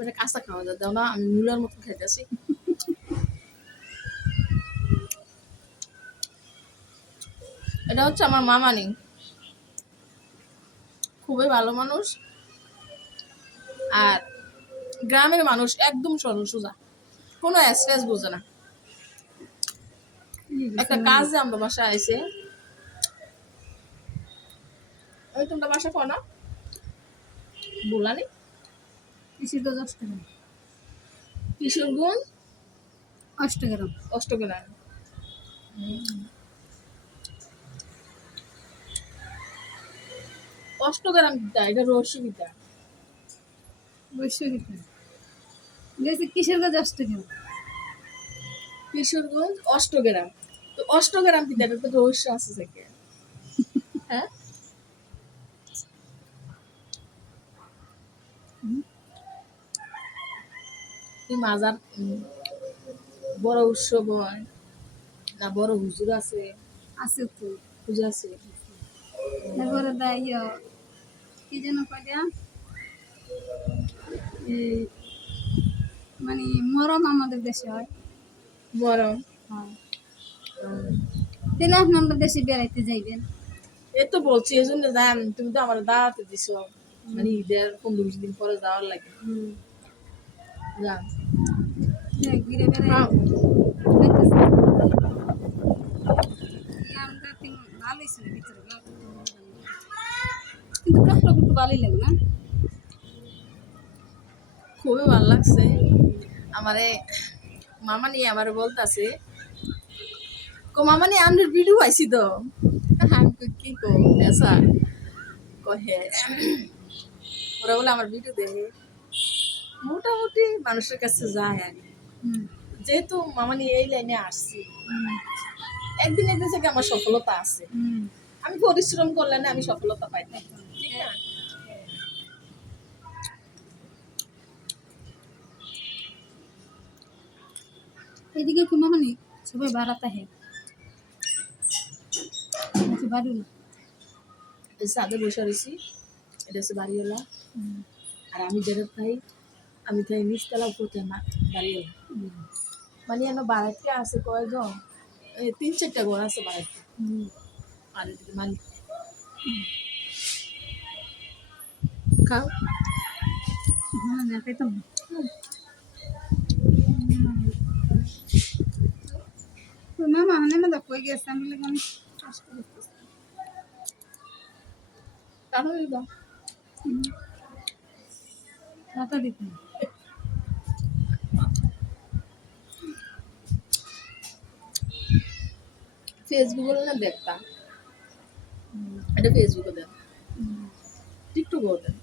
এটা কাঁচা খাওয়া যায়, দাও না, আমি মুলার মতো খাইতেছি। এটা হচ্ছে আমার মামানি, খুবই ভালো মানুষ। আর গ্রামের মানুষ একদম সরল সোজা, কোনো স্ট্রেস বোঝে না। একটা কাজে আমরা বাসায় আইসে, ওই তোমরা বাসা কো না বলানি কিশোরগঞ্জ 10 টাকা, কিশোরগঞ্জ 8 টাকা। 8 গ্রাম দিতা, এটা রহস্য দিতা। বৈশ্বরিকা কিশোরগঞ্জ 10 টাকা। কিশোরগঞ্জ 8 গ্রাম, তো 8 গ্রাম দিতা, এটা তো রহস্য আছে থেকে। হ্যাঁ, মাজার বড় উৎসব হয় না, বড় হুজুর আছে, আছে তো, পূজা আছে। তারপরে দেয় কি যেন কয়টা মানে মরম আমাদের দেশে হয়। বড় হ্যাঁ, তাহলে আপনারা দেশে বেড়াইতে যাইবেন। এই তো বলছি, এই জন্য যান, তুমি তো আমার দাওয়াতে দিছো, মানে ঈদের 15-20 দিন পরে যাওয়ার লাগে। যান ঘুরে বেড়াই খাও। আমরা ভালোই ছিল ভিতরে, কিন্তু টকটক একটু ভালোই লাগে না? খুবই ভালো লাগছে। আমারে মামা নিয়ে আমার বলতেছে, মামা নিয়ে আমার ভিডিও আইসি তো, আমি কই, কি কো এসা কহে, ওরা বলে আমার ভিডিও দেখে, মোটামুটি মানুষের কাছে যায় আর কি। যেহেতু মামা নিয়ে এই লাইনে আসছি, একদিন একদিন থেকে আমার সফলতা আছে। আমি পরিশ্রম করলে না আমি সফলতা পাইতাম, ঠিক না? এদিকে কোনো মানে সবাই বাড়াতে হয় বাড়ি না। সাদে বসে রয়েছি, এটা হচ্ছে বাড়িওয়ালা। আর আমি যেটা থাই, আমি থাই নিচতলা, উপরে বাড়িওয়ালা। মানে এনে বাড়াইতে আছে কয়জন, 3-4টা ঘর আছে বাড়াইতে। আর এদিকে মালিক। খাও। হ্যাঁ না পেতাম না। মামা হানে না কই গেছে, আমি লাগে আমি কষ্ট করতেছি। তাহলে দাও। টাকা দিতে ফেসবুকে না দেখতাম, এটা ফেসবুকে দেন, টিকটকেও দেন।